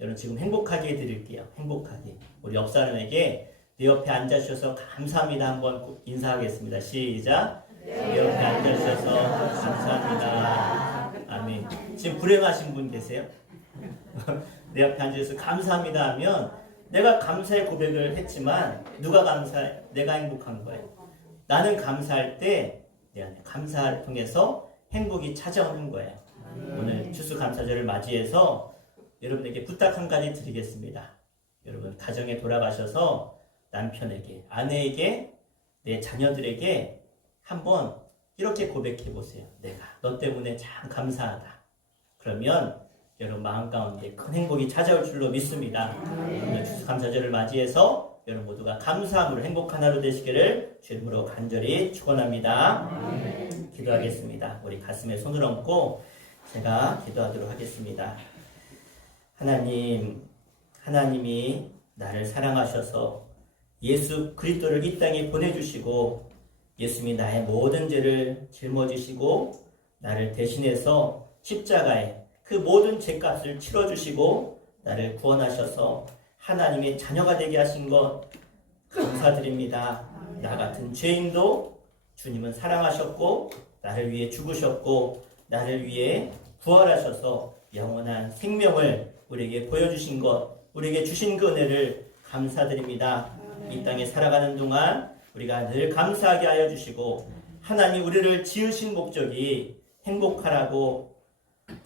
여러분 지금 행복하게 해드릴게요. 행복하게. 우리 옆 사람에게 내 옆에 앉아주셔서 감사합니다. 한번 인사하겠습니다. 시작. 내 옆에 앉아주셔서 감사합니다. 아멘. 지금 불행하신 분 계세요? 내 옆에 앉아주셔서 감사합니다 하면 내가 감사의 고백을 했지만 누가 감사해? 내가 행복한 거예요. 나는 감사할 때 내 안에 감사를 통해서 행복이 찾아오는 거예요. 오늘 추수감사절을 맞이해서 여러분에게 부탁 한 가지 드리겠습니다. 여러분 가정에 돌아가셔서 남편에게, 아내에게, 내 자녀들에게 한번 이렇게 고백해 보세요. 내가 너 때문에 참 감사하다. 그러면 여러분 마음 가운데 큰 행복이 찾아올 줄로 믿습니다. 오늘 추수감사절을 맞이해서 여러분 모두가 감사함으로 행복한 하루 되시기를 주님으로 간절히 축원합니다. 기도하겠습니다. 우리 가슴에 손을 얹고 제가 기도하도록 하겠습니다. 하나님이 나를 사랑하셔서 예수 그리스도를 이 땅에 보내주시고 예수님이 나의 모든 죄를 짊어지시고 나를 대신해서 십자가에 그 모든 죄값을 치러주시고 나를 구원하셔서 하나님의 자녀가 되게 하신 것 감사드립니다. 나 같은 죄인도 주님은 사랑하셨고 나를 위해 죽으셨고 나를 위해 부활하셔서 영원한 생명을 우리에게 보여주신 것, 우리에게 주신 그 은혜를 감사드립니다. 이 땅에 살아가는 동안 우리가 늘 감사하게 하여 주시고 하나님 우리를 지으신 목적이 행복하라고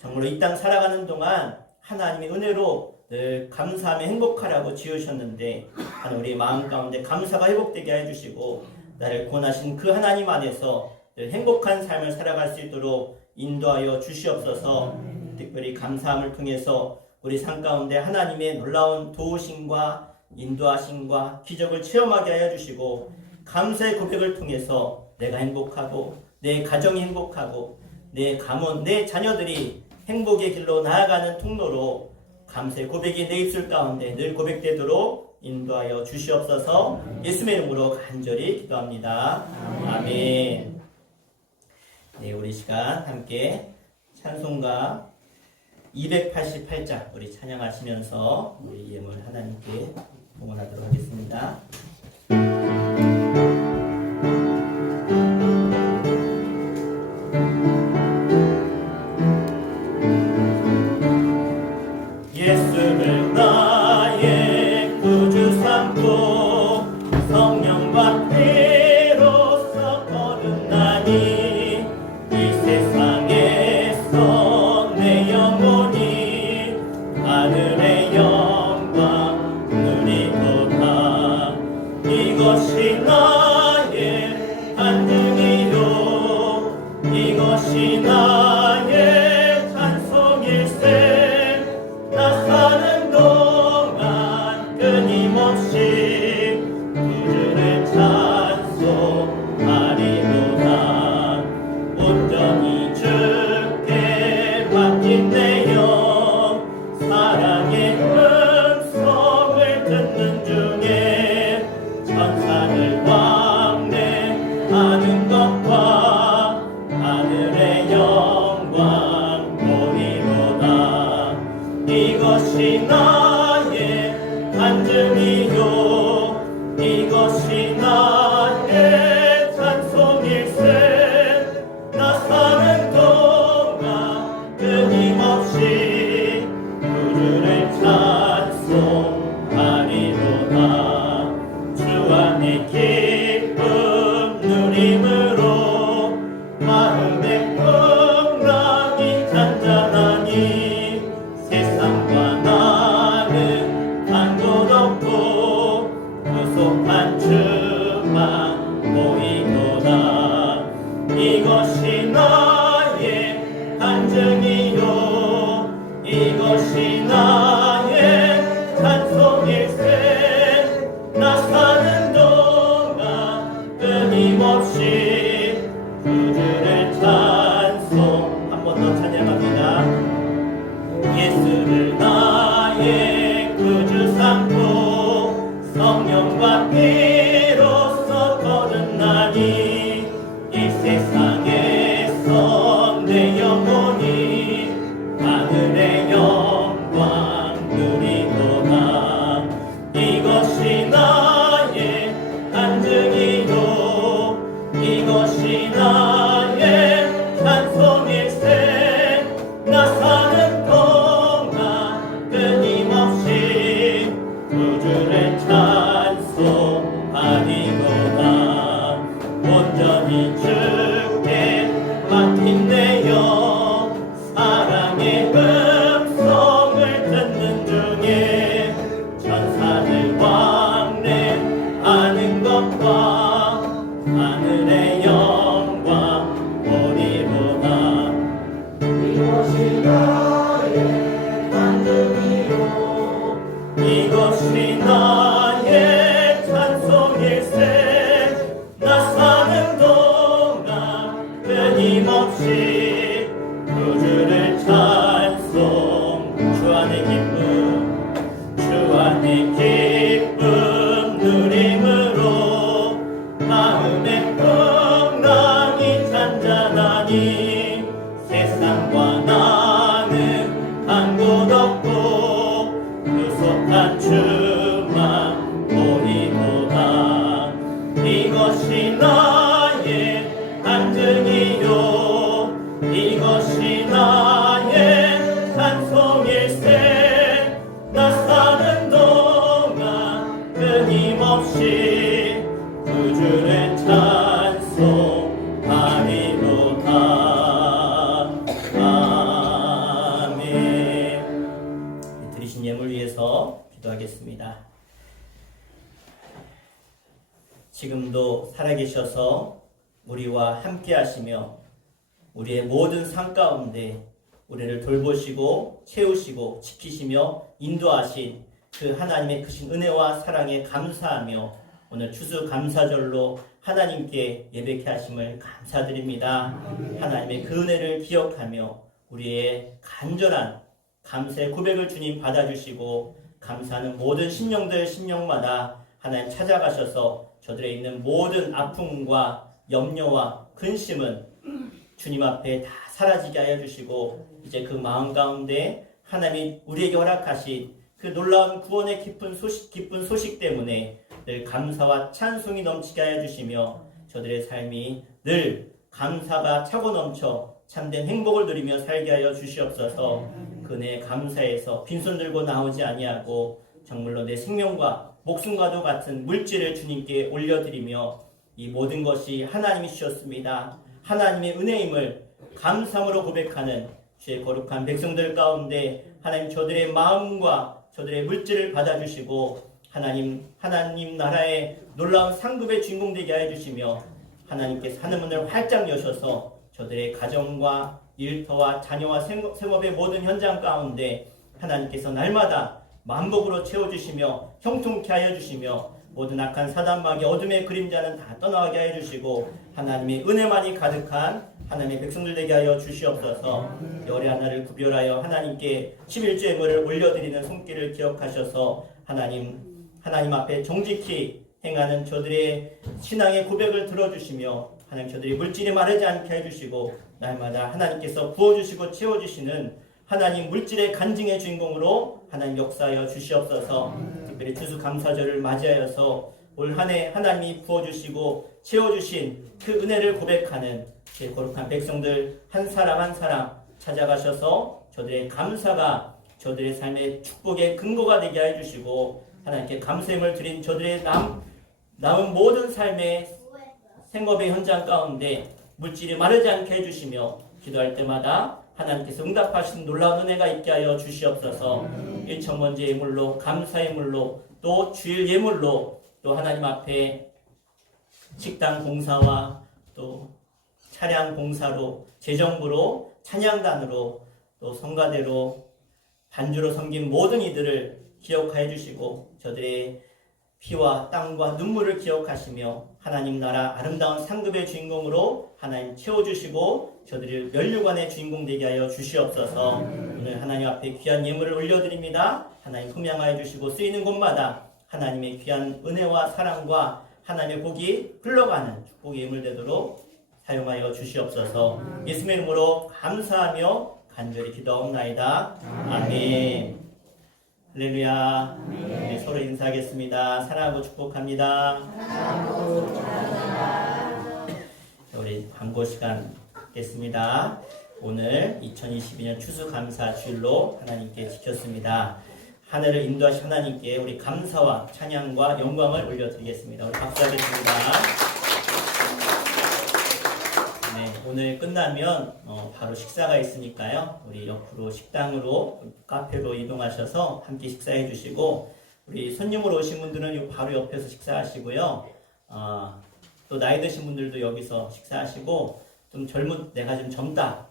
정말로 이 땅 살아가는 동안 하나님의 은혜로 늘 감사하며 행복하라고 지으셨는데 하나님 우리 마음 가운데 감사가 회복되게 해주시고 나를 구원하신 그 하나님 안에서 늘 행복한 삶을 살아갈 수 있도록 인도하여 주시옵소서. 특별히 감사함을 통해서 우리 삶 가운데 하나님의 놀라운 도우심과 인도하심과 기적을 체험하게 하여 주시고 감사의 고백을 통해서 내가 행복하고 내 가정이 행복하고 내 가문, 내 자녀들이 행복의 길로 나아가는 통로로 감사의 고백이 내 입술 가운데 늘 고백되도록 인도하여 주시옵소서. 예수의 이름으로 간절히 기도합니다. 아멘. 네, 우리 시간 함께 찬송가 288장 우리 찬양하시면서 우리 예물 하나님께 봉헌하도록 하겠습니다. 예수를 나의 구주 삼고 성령과 피로써 거듭나니 이 세상에서 내 영혼이 하늘의 영광 누리도다. 이것이 나의 안등이요 이것이 나의 찬송일세. 나 사는 동안 끊임없이 구주를 찬송하리로다. 온전히 주께 맡긴 내 영 사랑의 음성을 듣는 중에 천사를 왕래하는 것과 하늘의 영광 보리로다. 이것이 나의 간증이요 이것이 나의 찬송일세. 나 사는 동안 끊임없이 구주를 찬송하리로다. 주 안에 기쁨 누림으로 마음의 풍랑이 잔잔하니 세상과 나는 한 곳 없고 구속한 주만 보이도다. 이것이 나의 간증이요 이것이 나의 찬송일세. 나 사는 동안 끊임없이 구주를 찬송. 한 번 더 찬양합니다. 예수를 나의 구주 삼고 성령과 피로써 거듭나니 이 세상에서 내 영혼이 하늘의 영광 누리도다. 이것이 나의 간증이요 이것이 나의 찬송일세. 나 사는 동안 끊임없이 구주를 찬송하리로다. 온전히 주께 맡긴 내 영 사랑의 음성을 듣는 중에 천사들 왕래하는 것과 하늘의 영광 보리로다. 이것이 나의 간증이요 이것이 나의 찬송일세. 나 사는 동안 끊임없이 구주를 찬송. 주 안의 기쁨 주 안의 기쁨 누림으로 마음의 풍랑이 잔잔하니 세상과 나는 한 곳 없고 구속한 주만 보이도다. 이것이 나의 간증이요 이것이 나의 찬송일세. 나 사는 동안 기도하겠습니다. 지금도 살아계셔서 우리와 함께 하시며 우리의 모든 삶 가운데 우리를 돌보시고 채우시고 지키시며 인도하신 그 하나님의 크신 은혜와 사랑에 감사하며 오늘 추수감사절로 하나님께 예배케 하심을 감사드립니다. 하나님의 그 은혜를 기억하며 우리의 간절한 감사의 고백을 주님 받아주시고 감사하는 모든 심령마다 하나님 찾아가셔서 저들에 있는 모든 아픔과 염려와 근심은 주님 앞에 다 사라지게 하여 주시고 이제 그 마음 가운데 하나님이 우리에게 허락하신 그 놀라운 구원의 기쁜 소식 때문에 늘 감사와 찬송이 넘치게 하여 주시며 저들의 삶이 늘 감사가 차고 넘쳐 참된 행복을 누리며 살게 하여 주시옵소서. 그네 감사에서 빈손 들고 나오지 아니하고 정말로 내 생명과 목숨과도 같은 물질을 주님께 올려드리며 이 모든 것이 하나님이 주셨습니다. 하나님의 은혜임을 감사함으로 고백하는 주의 거룩한 백성들 가운데 하나님 저들의 마음과 저들의 물질을 받아주시고 하나님 나라의 놀라운 상급의 주인공 되게 하여 주시며 하나님께서 하늘문을 활짝 여셔서 저들의 가정과 일터와 자녀와 생업의 모든 현장 가운데 하나님께서 날마다 만복으로 채워주시며 형통케 하여 주시며 모든 악한 사단마귀 어둠의 그림자는 다 떠나게 하여 주시고 하나님의 은혜만이 가득한 하나님의 백성들 되게 하여 주시옵소서. 열의 하나를 구별하여 하나님께 11주의 물을 올려드리는 손길을 기억하셔서 하나님 앞에 정직히 행하는 저들의 신앙의 고백을 들어주시며 하나님 저들이 물질이 마르지 않게 해주시고 날마다 하나님께서 부어주시고 채워주시는 하나님 물질의 간증의 주인공으로 하나님 역사하여 주시옵소서. 특별히 추수감사절을 맞이하여서 올 한 해 하나님이 부어주시고 채워주신 그 은혜를 고백하는 제 거룩한 백성들 한 사람 한 사람 찾아가셔서 저들의 감사가 저들의 삶의 축복의 근거가 되게 해주시고 하나님께 감사함을 드린 저들의 남은 모든 삶의 생업의 현장 가운데 물질이 마르지 않게 해주시며 기도할 때마다 하나님께서 응답하신 놀라운 은혜가 있게 하여 주시옵소서. 일천번제 예물로 감사의 물로 또 주일 예물로 또 하나님 앞에 식당 공사와 또 차량 공사로 재정부로 찬양단으로 또 성가대로 반주로 섬긴 모든 이들을 기억하여 주시고 저들의 피와 땀과 눈물을 기억하시며 하나님 나라 아름다운 상급의 주인공으로 하나님 채워주시고 저들을 면류관의 주인공 되게 하여 주시옵소서. 오늘 하나님 앞에 귀한 예물을 올려드립니다. 하나님 흠양하여 주시고 쓰이는 곳마다 하나님의 귀한 은혜와 사랑과 하나님의 복이 흘러가는 축복의 예물 되도록 사용하여 주시옵소서. 예수님의 이름으로 감사하며 간절히 기도하옵나이다. 아멘. 할렐루야. 네, 서로 인사하겠습니다. 사랑하고 축복합니다. 우리 광고 시간 갖겠습니다. 오늘 2022년 추수감사 주일로 하나님께 지켰습니다. 한 해를 인도하신 하나님께 우리 감사와 찬양과 영광을 올려드리겠습니다. 우리 박수하겠습니다. 네, 오늘 끝나면 바로 식사가 있으니까요. 우리 옆으로 식당으로 카페로 이동하셔서 함께 식사해 주시고 우리 손님으로 오신 분들은 바로 옆에서 식사하시고요. 또 나이 드신 분들도 여기서 식사하시고 좀 내가 좀 젊다.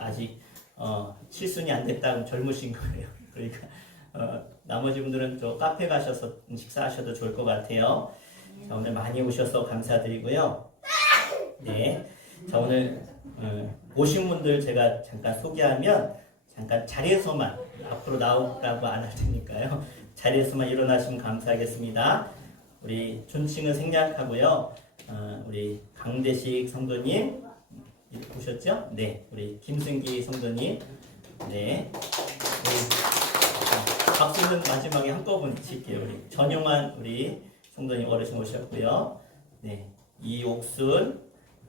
아직 7순이 안 됐다면 젊으신 거예요. 그러니까 나머지 분들은 또 카페 가셔서 식사하셔도 좋을 것 같아요. 자, 오늘 많이 오셔서 감사드리고요. 네. 자, 오늘 오신 분들 제가 잠깐 소개하면 잠깐 자리에서만 앞으로 나오라고 안 할 테니까요. 자리에서만 일어나시면 감사하겠습니다. 우리 존칭은 생략하고요. 우리 강대식 성도님 오셨죠? 네. 우리 김승기 성도님. 네. 박수는 마지막에 한꺼번에 칠게요. 우리 전용환 우리 성도님 어르신 오셨고요. 네. 이옥순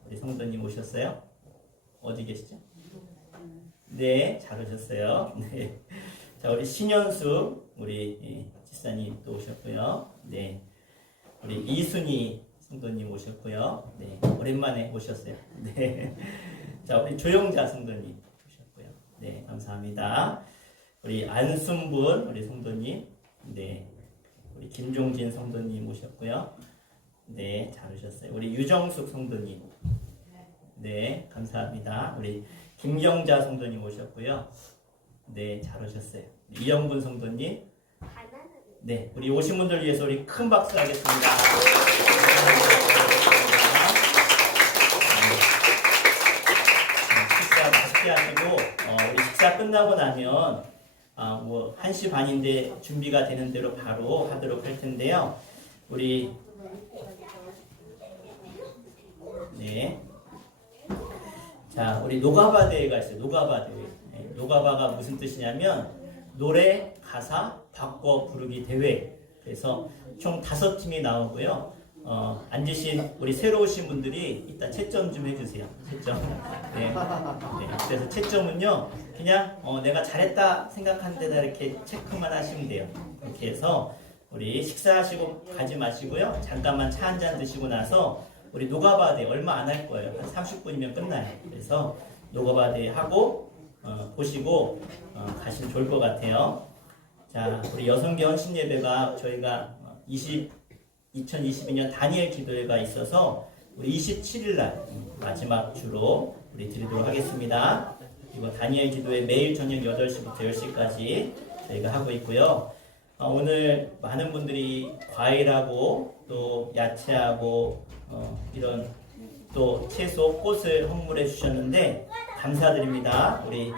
우리 성도님 오셨어요? 어디 계시죠? 네, 잘 오셨어요. 네. 자, 우리 신현수 우리 집사님 또 오셨고요. 네. 우리 이순희 성도님 오셨고요. 네. 오랜만에 오셨어요. 네. 자, 우리 조영자 성도님 오셨고요. 네, 감사합니다. 우리 안순분 우리 성도님. 네. 우리 김종진 성도님 오셨고요. 네, 잘 오셨어요. 우리 유정숙 성도님. 네, 감사합니다. 우리 김경자 성도님 오셨고요. 네, 잘 오셨어요. 이영분 성도님. 네, 우리 오신 분들 위해서 우리 큰 박수 하겠습니다. 식사 맛있게 하시고, 우리 식사 끝나고 나면 뭐 1시 반인데 준비가 되는 대로 바로 하도록 할 텐데요. 우리 네. 자, 우리 노가바 대회가 있어요. 노가바 대회. 네, 노가바가 무슨 뜻이냐면 노래 가사 바꿔 부르기 대회. 그래서 총 5팀이 나오고요. 앉으신 우리 새로 오신 분들이 이따 채점 좀 해주세요. 채점. 네. 네. 그래서 채점은요, 그냥 내가 잘했다 생각하는 데다 이렇게 체크만 하시면 돼요. 이렇게 해서 우리 식사하시고 가지 마시고요. 잠깐만 차 한 잔 드시고 나서 우리 노가바대 얼마 안 할 거예요. 한 30분이면 끝나요. 그래서 노가바대 하고 보시고 가시면 좋을 것 같아요. 자, 우리 여성계 헌신 예배가 저희가 2022년 다니엘 기도회가 있어서 우리 27일 날 마지막 주로 우리 드리도록 하겠습니다. 그리고 다니엘 기도회 매일 저녁 8시부터 10시까지 저희가 하고 있고요. 오늘 많은 분들이 과일하고 또 야채하고 이런 또 채소, 꽃을 헌물해 주셨는데 감사드립니다. 우리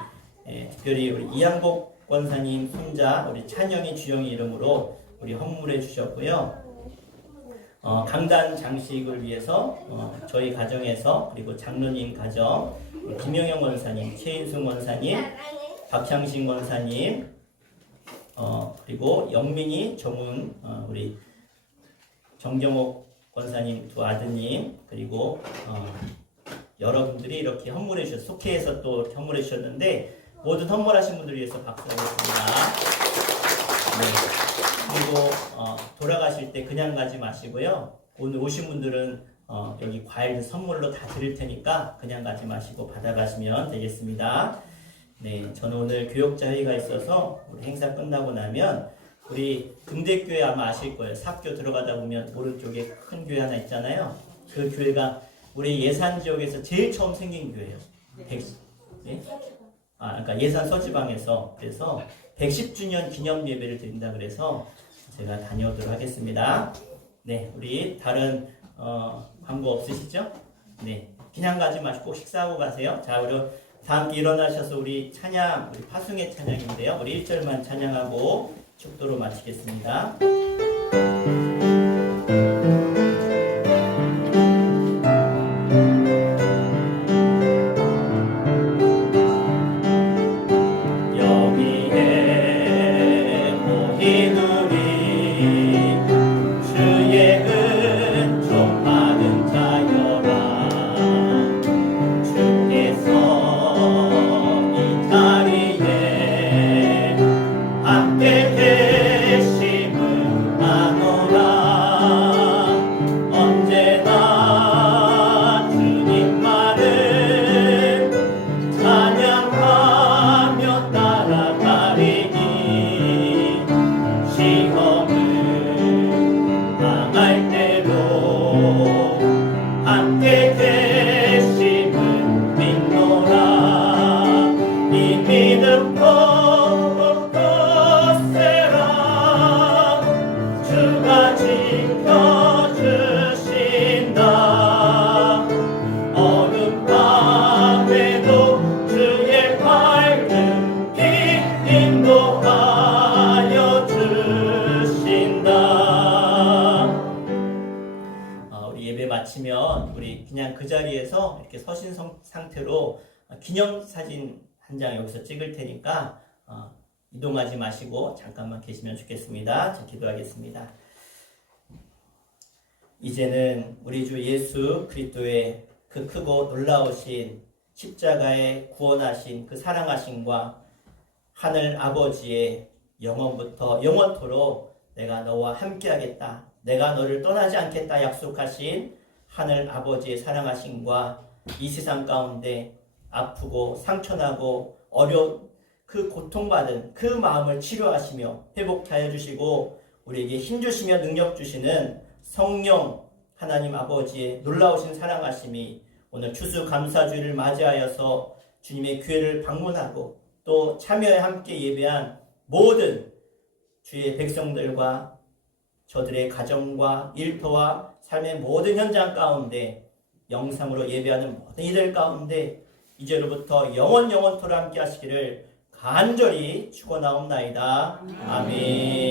특별히 우리 이양복 권사님 손자 우리 찬영이 주영이 이름으로 우리 헌물해 주셨고요. 강단 장식을 위해서 저희 가정에서 그리고 장로님 가정 김영영 권사님, 최인승 권사님, 박향신 권사님 그리고 영민이, 정훈 우리 정경옥 권사님 두 아드님 그리고 여러분들이 이렇게 헌물해 주셔서 속회에서 또 헌물해 주셨는데 모든 헌물하신 분들 위해서 박수하겠습니다. 네. 그리고 돌아가실 때 그냥 가지 마시고요. 오늘 오신 분들은 여기 과일 선물로 다 드릴 테니까 그냥 가지 마시고 받아가시면 되겠습니다. 네, 저는 오늘 교역자 회의가 있어서 우리 행사 끝나고 나면 우리 금대교회 아마 아실 거예요. 사교 들어가다 보면 오른쪽에 큰 교회 하나 있잖아요. 그 교회가 우리 예산 지역에서 제일 처음 생긴 교회예요. 네? 그러니까 예산 서지방에서 그래서 110주년 기념 예배를 드린다 그래서 제가 다녀오도록 하겠습니다. 네, 우리 다른 광고 없으시죠? 네, 그냥 가지 마시고 꼭 식사하고 가세요. 자, 우리 다 함께 일어나셔서 우리 찬양, 우리 파송의 찬양인데요. 우리 1절만 찬양하고 축도로 마치겠습니다. 우리 그냥 그 자리에서 이렇게 서신 상태로 기념사진 한 장 여기서 찍을 테니까 이동하지 마시고 잠깐만 계시면 좋겠습니다. 자, 기도하겠습니다. 이제는 우리 주 예수 그리스도의 그 크고 놀라우신 십자가에 구원하신 그 사랑하심과 하늘 아버지의 영원부터 영원토록 내가 너와 함께하겠다, 내가 너를 떠나지 않겠다 약속하신 하늘 아버지의 사랑하심과 이 세상 가운데 아프고 상처나고 어려운 그 고통받은 그 마음을 치료하시며 회복하여 주시고 우리에게 힘주시며 능력 주시는 성령 하나님 아버지의 놀라우신 사랑하심이 오늘 추수감사주일을 맞이하여서 주님의 교회를 방문하고 또 참여에 함께 예배한 모든 주의 백성들과 저들의 가정과 일터와 삶의 모든 현장 가운데 영상으로 예배하는 모든 이들 가운데 이제로부터 영원토록 함께 하시기를 간절히 축원하옵나이다. 아멘.